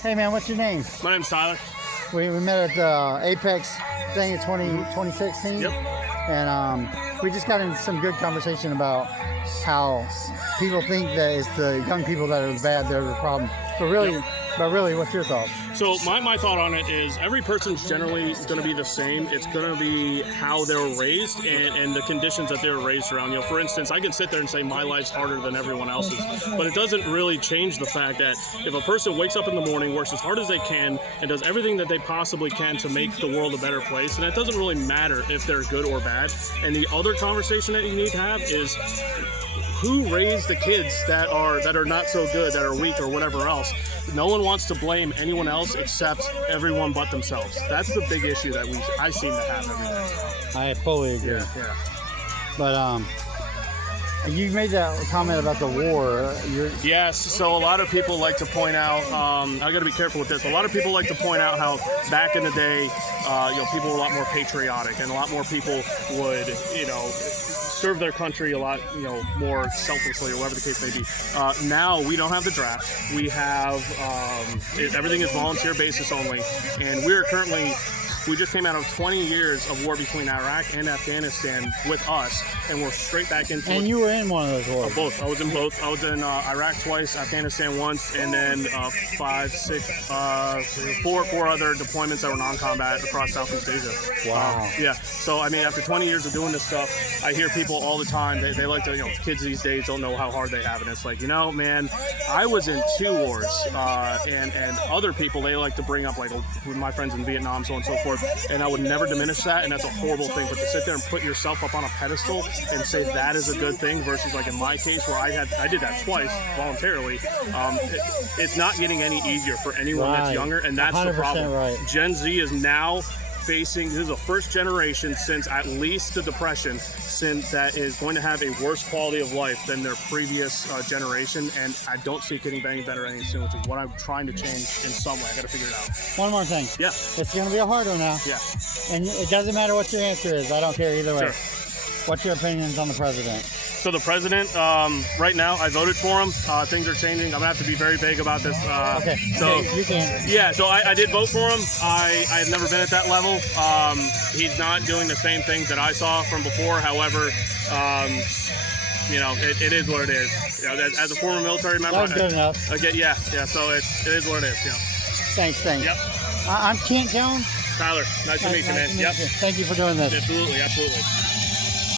Hey man, what's your name? My name's Tyler. We met at the Apex thing in 2016. Yep. And we just got into some good conversation about how people think that it's the young people that are the bad, they're the problem. But really, what's your thought? So my thought on it is every person's generally going to be the same. It's going to be how they were raised and the conditions that they were raised around. You know, for instance, I can sit there and say my life's harder than everyone else's, but it doesn't really change the fact that if a person wakes up in the morning, works as hard as they can, and does everything that they possibly can to make the world a better place, and it doesn't really matter if they're good or bad. And the other conversation that you need to have is who raised the kids that are not so good, that are weak or whatever else. No one wants to blame anyone else except everyone but themselves. That's the big issue that I seem to have every day. I fully agree. Yeah. But you made that comment about the war. Yes, so a lot of people like to point out, I got to be careful with this, a lot of people like to point out how back in the day, people were a lot more patriotic and a lot more people would, serve their country a lot, more selflessly or whatever the case may be. Now we don't have the draft. We have, everything is volunteer basis only, and we just came out of 20 years of war between Iraq and Afghanistan with us, and we're straight back into it. And you were in one of those wars. Both. I was in both. I was in Iraq twice, Afghanistan once, and then 4 other deployments that were non-combat across Southeast Asia. Wow. Yeah. So, after 20 years of doing this stuff, I hear people all the time, they like to, kids these days don't know how hard they have. And it's like, man, I was in 2 wars. And other people, they like to bring up, like, with my friends in Vietnam, so on and so forth. And I would never diminish that, and that's a horrible thing. But to sit there and put yourself up on a pedestal and say that is a good thing versus, like, in my case where I did that twice voluntarily, it's not getting any easier for anyone that's younger, and that's the problem. Right. Gen Z is now facing, this is the first generation since at least the Depression, that is going to have a worse quality of life than their previous generation, and I don't see it getting any better any soon, which is what I'm trying to change in some way. I got to figure it out. One more thing. Yeah. It's going to be a hard one now. Yeah. And it doesn't matter what your answer is. I don't care either way. Sure. What's your opinions on the president? So the president, right now, I voted for him. Things are changing. I'm going to have to be very vague about this. Okay, you can. Yeah, so I did vote for him. I have never been at that level. He's not doing the same things that I saw from before. However, it is what it is. As a former military member. That was good enough. Okay, yeah, so it is what it is. Yeah. Thanks. Yep. I'm Kent Jones. Tyler, nice to meet you, man. Thank you for doing this. Absolutely.